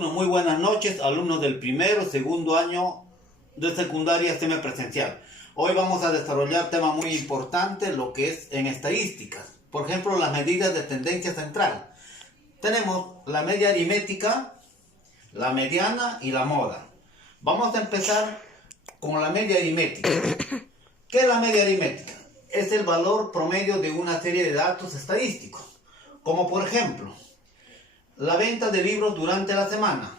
Alumnos, muy buenas noches, alumnos del primero, segundo año de secundaria semipresencial. Hoy vamos a desarrollar tema muy importante, lo que es en estadísticas. Por ejemplo, las medidas de tendencia central. Tenemos la media aritmética, la mediana y la moda. Vamos a empezar con la media aritmética. ¿Qué es la media aritmética? Es el valor promedio de una serie de datos estadísticos, como por ejemplo, la venta de libros durante la semana.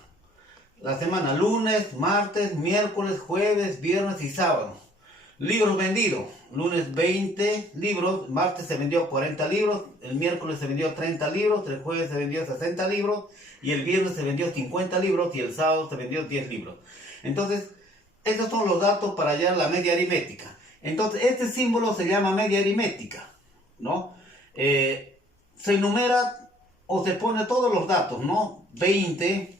La semana lunes, martes, miércoles, jueves, viernes y sábado. Libros vendidos. Lunes 20 libros, martes se vendió 40 libros, el miércoles se vendió 30 libros, el jueves se vendió 60 libros y el viernes se vendió 50 libros y el sábado se vendió 10 libros. Entonces, estos son los datos para hallar la media aritmética. Entonces, este símbolo se llama media aritmética, ¿no? Se enumera o se pone todos los datos, ¿no? 20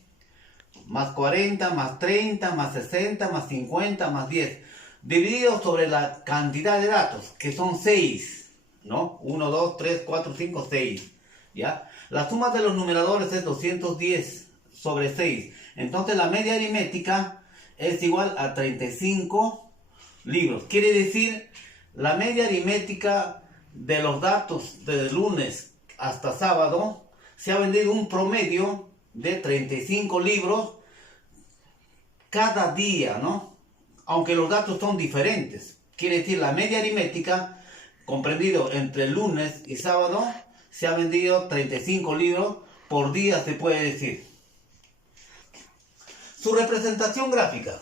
más 40 más 30 más 60 más 50 más 10, dividido sobre la cantidad de datos, que son 6, ¿no? 1, 2, 3, 4, 5, 6, ¿ya? La suma de los numeradores es 210 sobre 6. Entonces la media aritmética es igual a 35 libros. Quiere decir, la media aritmética de los datos de lunes hasta sábado se ha vendido un promedio de 35 libros cada día, ¿no? Aunque los datos son diferentes. Quiere decir, la media aritmética, comprendido entre lunes y sábado, se ha vendido 35 libros por día, se puede decir. Su representación gráfica.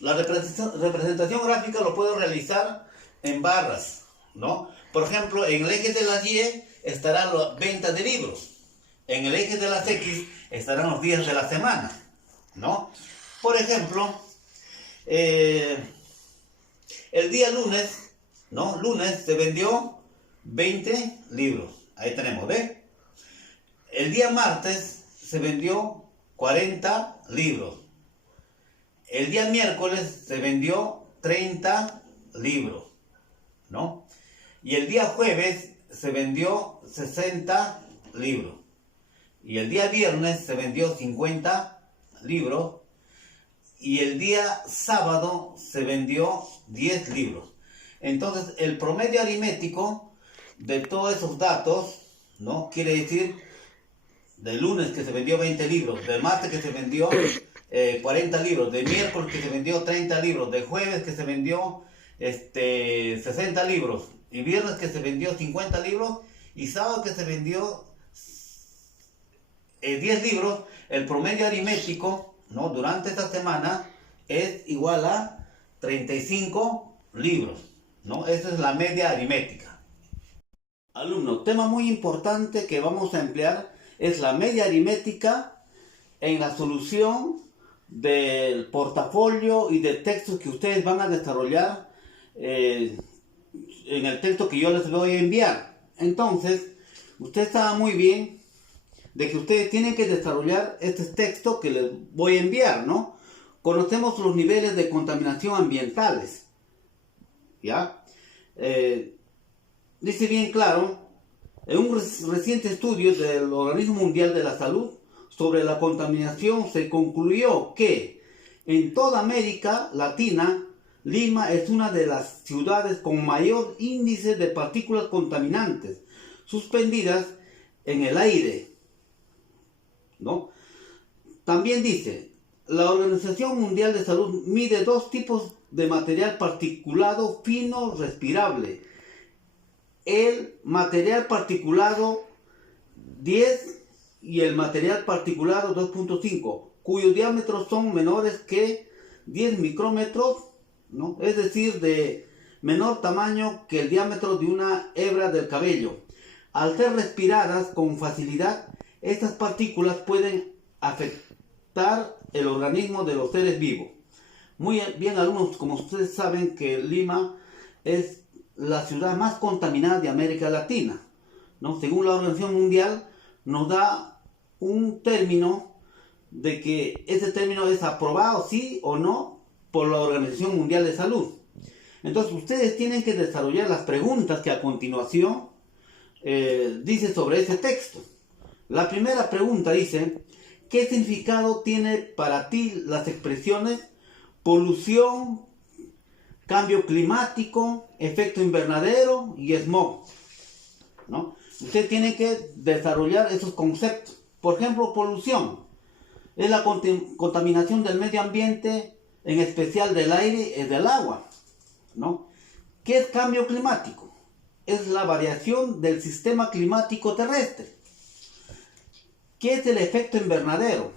La representación gráfica lo puedo realizar en barras, ¿no? Por ejemplo, en el eje de las Y estarán las ventas de libros. En el eje de las X estarán los días de la semana, ¿no? Por ejemplo, el día lunes, ¿no? Lunes se vendió 20 libros. Ahí tenemos, ¿ve? El día martes se vendió 40 libros. El día miércoles se vendió 30 libros, ¿no? Y el día jueves se vendió 60 libros. Y el día viernes se vendió 50 libros. Y el día sábado se vendió 10 libros. Entonces, el promedio aritmético de todos esos datos, ¿no? Quiere decir, del lunes que se vendió 20 libros, del martes que se vendió 40 libros, de miércoles que se vendió 30 libros, de jueves que se vendió 60 libros, y viernes que se vendió 50 libros, y sábado que se vendió 10 libros, el promedio aritmético, ¿no? Durante esta semana es igual a 35 libros, ¿no? Esa es la media aritmética. Alumnos, tema muy importante que vamos a emplear es la media aritmética en la solución del portafolio y de textos que ustedes van a desarrollar en el texto que yo les voy a enviar. Entonces, usted sabe muy bien de que ustedes tienen que desarrollar este texto que les voy a enviar, ¿no? Conocemos los niveles de contaminación ambientales, ¿ya? Dice bien claro, en un reciente estudio del Organismo Mundial de la Salud sobre la contaminación se concluyó que en toda América Latina, Lima es una de las ciudades con mayor índice de partículas contaminantes suspendidas en el aire, ¿no? También dice, la Organización Mundial de Salud mide dos tipos de material particulado fino respirable. El material particulado 10 y el material particulado 2.5, cuyos diámetros son menores que 10 micrómetros, ¿no? Es decir, de menor tamaño que el diámetro de una hebra del cabello. Al ser respiradas con facilidad, estas partículas pueden afectar el organismo de los seres vivos. Muy bien, alumnos, como ustedes saben que Lima es la ciudad más contaminada de América Latina, ¿no? Según la Organización Mundial, nos da un término de que ese término es aprobado, sí o no, por la Organización Mundial de Salud. Entonces, ustedes tienen que desarrollar las preguntas que a continuación dice sobre ese texto. La primera pregunta dice, ¿qué significado tiene para ti las expresiones polución, cambio climático, efecto invernadero y smog? ¿No? Usted tiene que desarrollar esos conceptos. Por ejemplo, polución es la contaminación del medio ambiente, en especial del aire y del agua, ¿no? ¿Qué es cambio climático? Es la variación del sistema climático terrestre. ¿Qué es el efecto invernadero?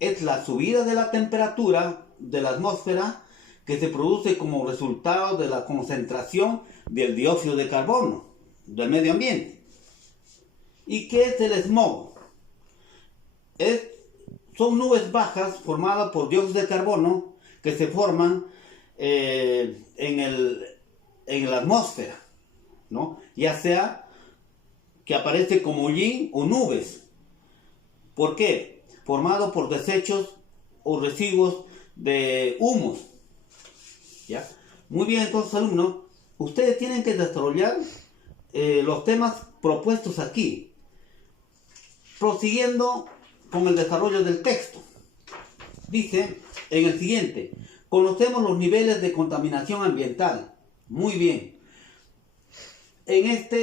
Es la subida de la temperatura de la atmósfera que se produce como resultado de la concentración del dióxido de carbono del medio ambiente. ¿Y qué es el smog? Son nubes bajas formadas por dióxido de carbono que se forman en la atmósfera, ¿no? Ya sea que aparece como hollín o nubes. ¿Por qué? Formado por desechos o residuos de humos. ¿Ya? Muy bien, entonces, alumnos, ustedes tienen que desarrollar los temas propuestos aquí, prosiguiendo con el desarrollo del texto. Dice en el siguiente: conocemos los niveles de contaminación ambiental. Muy bien. En esta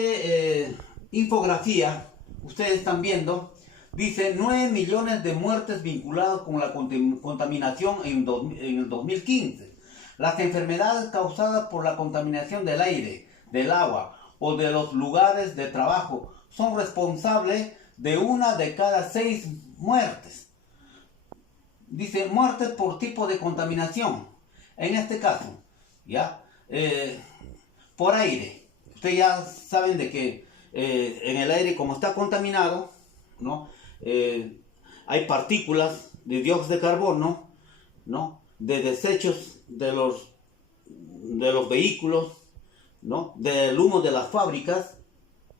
infografía, ustedes están viendo, dice 9 millones de muertes vinculadas con la contaminación en el 2015. Las enfermedades causadas por la contaminación del aire, del agua o de los lugares de trabajo son responsables de 1 de cada 6 muertes. Dice muertes por tipo de contaminación. En este caso, ¿ya? Por aire. Ustedes ya saben de que en el aire, como está contaminado, ¿no? Hay partículas de dióxido de carbono, ¿no? De desechos de los vehículos, ¿no? Del humo de las fábricas,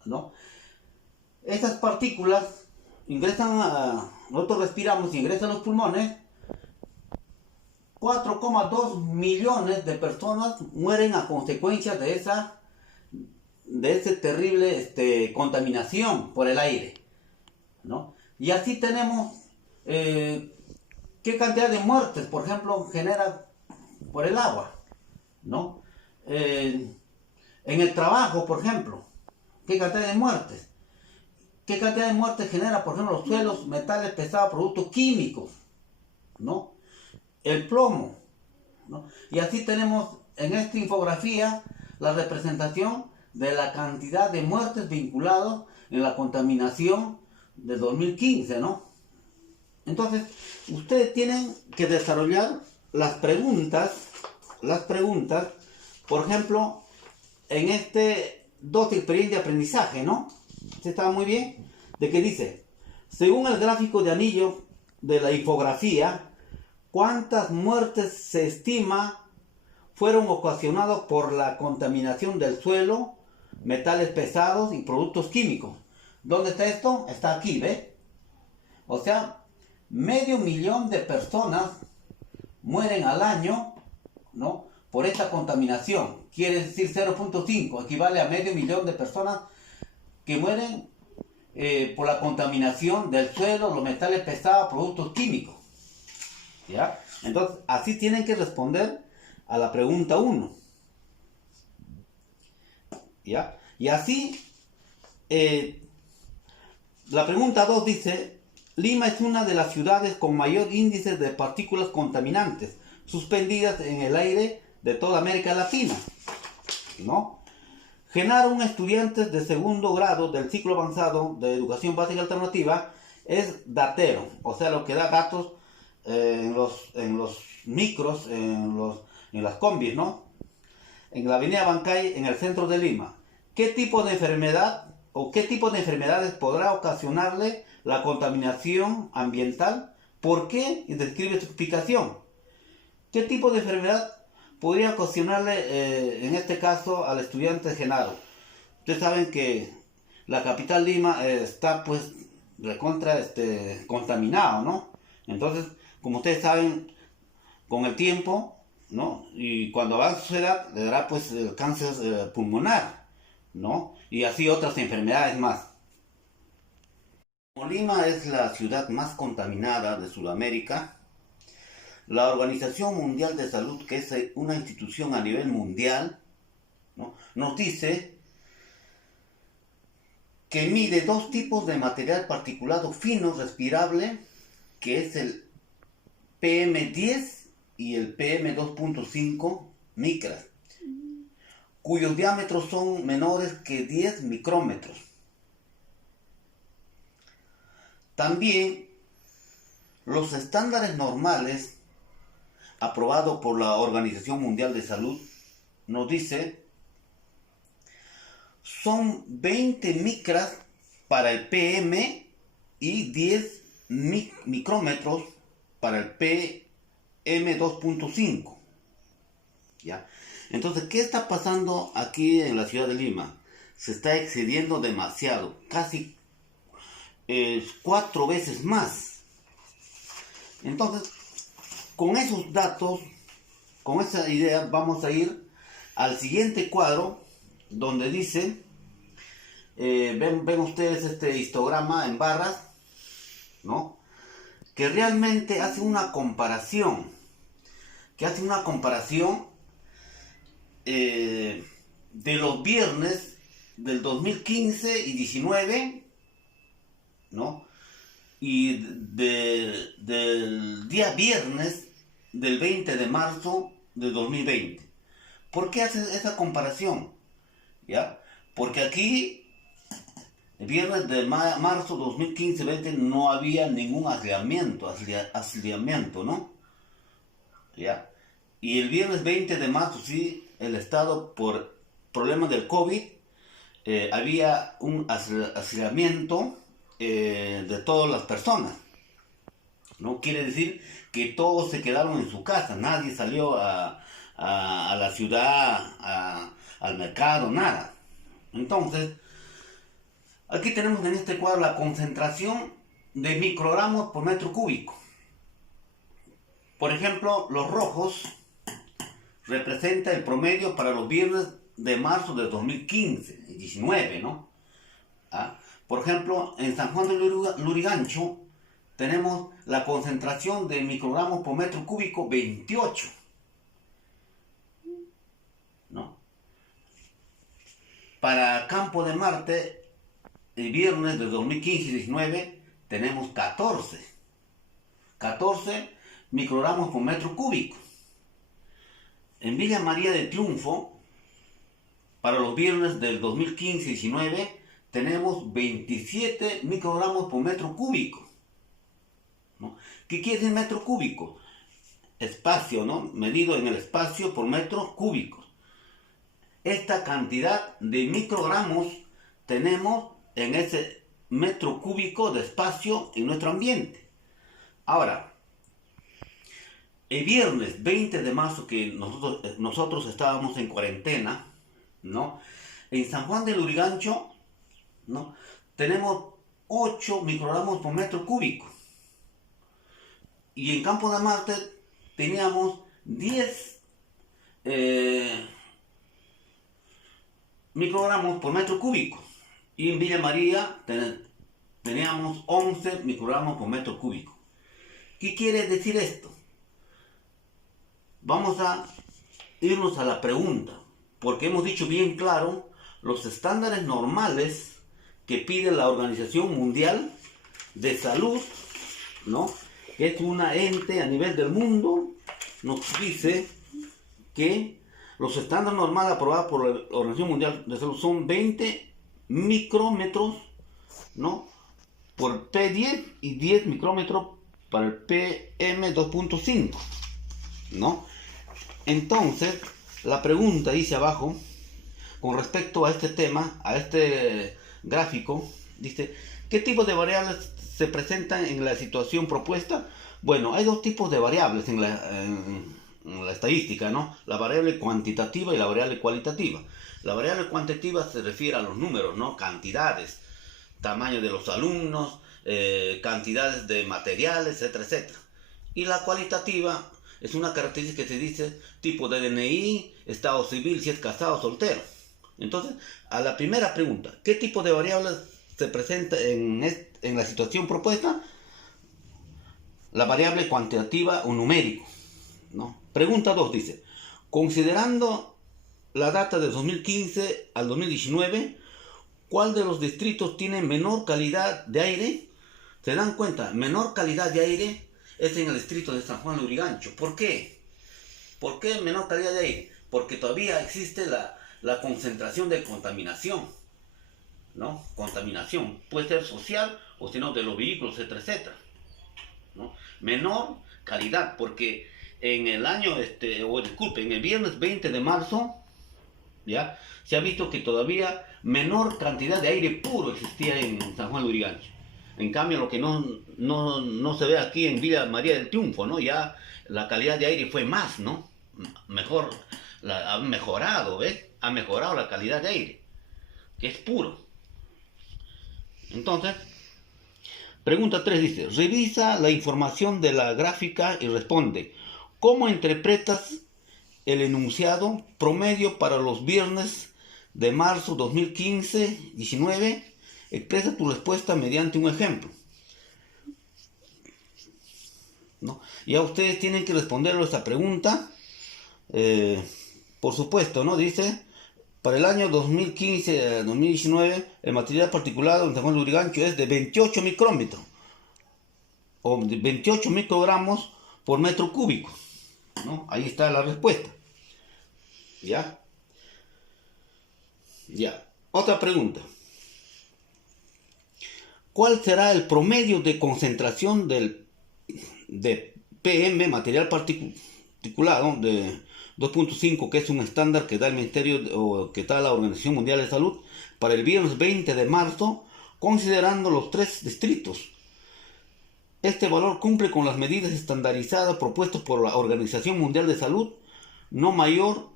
¿no? Esas partículas ingresan nosotros respiramos y ingresan a los pulmones. 4,2 millones de personas mueren a consecuencia de esa terrible contaminación por el aire, ¿no? Y así tenemos qué cantidad de muertes, por ejemplo, genera por el agua, ¿no? En el trabajo, por ejemplo, qué cantidad de muertes. ¿Qué cantidad de muertes genera, por ejemplo, los suelos, metales pesados, productos químicos, ¿no? El plomo, ¿no? Y así tenemos en esta infografía la representación de la cantidad de muertes vinculadas en la contaminación del 2015, ¿no? Entonces, ustedes tienen que desarrollar las preguntas, por ejemplo, en dos experiencias de aprendizaje, ¿no? ¿Sí está muy bien? De que dice, según el gráfico de anillo de la infografía, ¿cuántas muertes se estima fueron ocasionadas por la contaminación del suelo, metales pesados y productos químicos? ¿Dónde está esto? Está aquí, ¿ve? O sea, 500,000 de personas mueren al año, ¿no? Por esta contaminación. Quiere decir 0,5, equivale a 500,000 de personas que mueren por la contaminación del suelo, los metales pesados, productos químicos. ¿Ya? Entonces, así tienen que responder a la pregunta 1. ¿Ya? Y así, la pregunta 2 dice, Lima es una de las ciudades con mayor índice de partículas contaminantes suspendidas en el aire de toda América Latina, ¿no? Genaro, un estudiante de segundo grado del ciclo avanzado de educación básica alternativa, es datero, o sea, lo que da datos en los micros, en las combis, ¿no? En la avenida Bancay, en el centro de Lima. ¿Qué tipo de enfermedad o qué tipo de enfermedades podrá ocasionarle la contaminación ambiental? ¿Por qué? Y describe su explicación. ¿Qué tipo de enfermedad podría ocasionarle, en este caso, al estudiante Genaro? Ustedes saben que la capital Lima está, pues, recontra contaminado, ¿no? Entonces, como ustedes saben, con el tiempo, ¿no? Y cuando va a su edad, le dará, pues, el cáncer pulmonar, ¿no? Y así otras enfermedades más. Lima es la ciudad más contaminada de Sudamérica. La Organización Mundial de Salud, que es una institución a nivel mundial, ¿no?, nos dice que mide dos tipos de material particulado fino respirable, que es el PM10 y el PM2.5 micras, cuyos diámetros son menores que 10 micrómetros. También los estándares normales aprobados por la Organización Mundial de Salud nos dice son 20 micras para el PM y 10 micrómetros para el PM2.5. ¿Ya? Entonces, ¿qué está pasando aquí en la ciudad de Lima? Se está excediendo demasiado, casi 4 veces más. Entonces, con esos datos, con esa idea, vamos a ir al siguiente cuadro, donde dice, ven ustedes este histograma en barras, ¿no?, que realmente hace una comparación, de los viernes del 2015 y 19, ¿no?, y del día viernes del 20 de marzo de 2020. ¿Por qué hace esa comparación? ¿Ya? Porque aquí, el viernes de marzo 2015-20, no había ningún aislamiento, ¿no? ¿Ya? Y el viernes 20 de marzo, sí, el Estado, por problemas del COVID, había un aislamiento de todas las personas. No quiere decir que todos se quedaron en su casa, nadie salió a la ciudad, al mercado, nada. Entonces, aquí tenemos en este cuadro la concentración de microgramos por metro cúbico. Por ejemplo, los rojos representa el promedio para los viernes de marzo de 2015 y 19, ¿no? ¿Ah? Por ejemplo, en San Juan de Lurigancho tenemos la concentración de microgramos por metro cúbico 28, ¿no? Para Campo de Marte, el viernes de 2015 y 19 tenemos 14 microgramos por metro cúbico. En Villa María de Triunfo, para los viernes del 2015 y 19, tenemos 27 microgramos por metro cúbico, ¿no? ¿Qué quiere decir metro cúbico? Espacio, ¿no?, medido en el espacio por metros cúbicos. Esta cantidad de microgramos tenemos en ese metro cúbico de espacio en nuestro ambiente. Ahora, el viernes 20 de marzo, que nosotros estábamos en cuarentena, ¿no?, en San Juan de Lurigancho, ¿no?, tenemos 8 microgramos por metro cúbico. Y en Campo de Marte teníamos 10 microgramos por metro cúbico. Y en Villa María teníamos 11 microgramos por metro cúbico. ¿Qué quiere decir esto? Vamos a irnos a la pregunta, porque hemos dicho bien claro los estándares normales que pide la Organización Mundial de Salud, ¿no?, que es una ente a nivel del mundo, nos dice que los estándares normales aprobados por la Organización Mundial de Salud son 20 micrómetros, ¿no?, por P10 y 10 micrómetros para el PM2.5, ¿no? Entonces, la pregunta dice abajo, con respecto a este tema, a este gráfico, dice, ¿qué tipo de variables se presentan en la situación propuesta? Bueno, hay dos tipos de variables en la estadística, ¿no? La variable cuantitativa y la variable cualitativa. La variable cuantitativa se refiere a los números, ¿no?, cantidades, tamaño de los alumnos, cantidades de materiales, etcétera, etcétera. Y la cualitativa es una característica que se dice tipo de DNI, estado civil, si es casado o soltero. Entonces, a la primera pregunta, ¿qué tipo de variables se presenta en en la situación propuesta, la variable cuantitativa o numérico, ¿no? Pregunta 2 dice, considerando la data de 2015 al 2019, ¿cuál de los distritos tiene menor calidad de aire? ¿Se dan cuenta? Menor calidad de aire es en el distrito de San Juan de Lurigancho. ¿Por qué? ¿Por qué menor calidad de aire? Porque todavía existe la concentración de contaminación, ¿no? Contaminación, puede ser social o si no de los vehículos, etcétera, etcétera, ¿no? Menor calidad, porque en el año, en el viernes 20 de marzo, ¿ya? Se ha visto que todavía menor cantidad de aire puro existía en San Juan de Lurigancho. En cambio, lo que no se ve aquí en Villa María del Triunfo, ¿no? Ya la calidad de aire fue más, ¿no? Mejor, ha mejorado, ¿ves? Ha mejorado la calidad de aire, que es puro. Entonces, pregunta 3 dice, revisa la información de la gráfica y responde, ¿cómo interpretas el enunciado promedio para los viernes de marzo 2015-19? Expresa tu respuesta mediante un ejemplo, ¿no? Ya ustedes tienen que responder a esta pregunta. Por supuesto, ¿no? Dice, para el año 2015-2019, el material particulado en San Juan de Lurigancho es de 28 micrómetros, o de 28 microgramos por metro cúbico, ¿no? Ahí está la respuesta. ¿Ya? Ya. Otra pregunta. ¿Cuál será el promedio de concentración de PM, material particulado, de 2.5, que es un estándar que da el Ministerio o que da la Organización Mundial de Salud, para el viernes 20 de marzo, considerando los 3 distritos? Este valor cumple con las medidas estandarizadas propuestas por la Organización Mundial de Salud, no mayor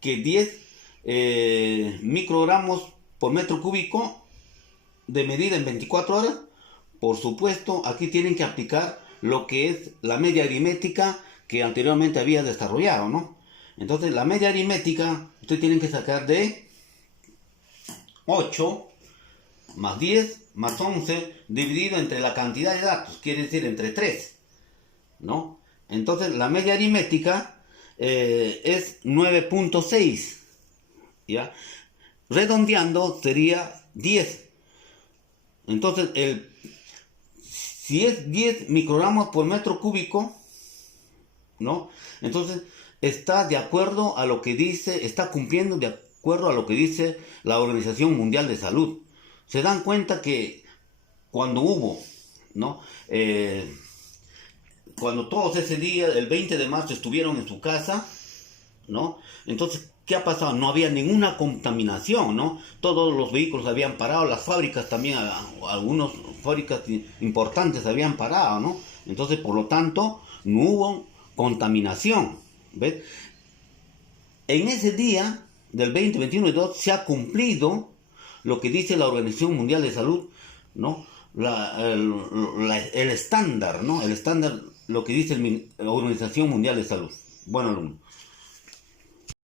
que 10 microgramos por metro cúbico de medida en 24 horas. Por supuesto, aquí tienen que aplicar lo que es la media aritmética que anteriormente había desarrollado, ¿no? Entonces, la media aritmética, ustedes tienen que sacar de 8 más 10 más 11 dividido entre la cantidad de datos, quiere decir entre 3, ¿no? Entonces, la media aritmética es 9.6, ¿ya? Redondeando sería 10. Entonces, si es 10 microgramos por metro cúbico, ¿no? Entonces, está de acuerdo a lo que dice, está cumpliendo de acuerdo a lo que dice la Organización Mundial de Salud. Se dan cuenta que cuando hubo, ¿no? Cuando todos ese día, el 20 de marzo, estuvieron en su casa, ¿no? Entonces, ¿qué ha pasado? No había ninguna contaminación, ¿no? Todos los vehículos habían parado, las fábricas también, algunas fábricas importantes habían parado, ¿no? Entonces, por lo tanto, no hubo contaminación, ¿ves? En ese día, del 20, 21 y 2, se ha cumplido lo que dice la Organización Mundial de Salud, ¿no? El estándar, ¿no? El estándar, lo que dice la Organización Mundial de Salud. Bueno, alumno.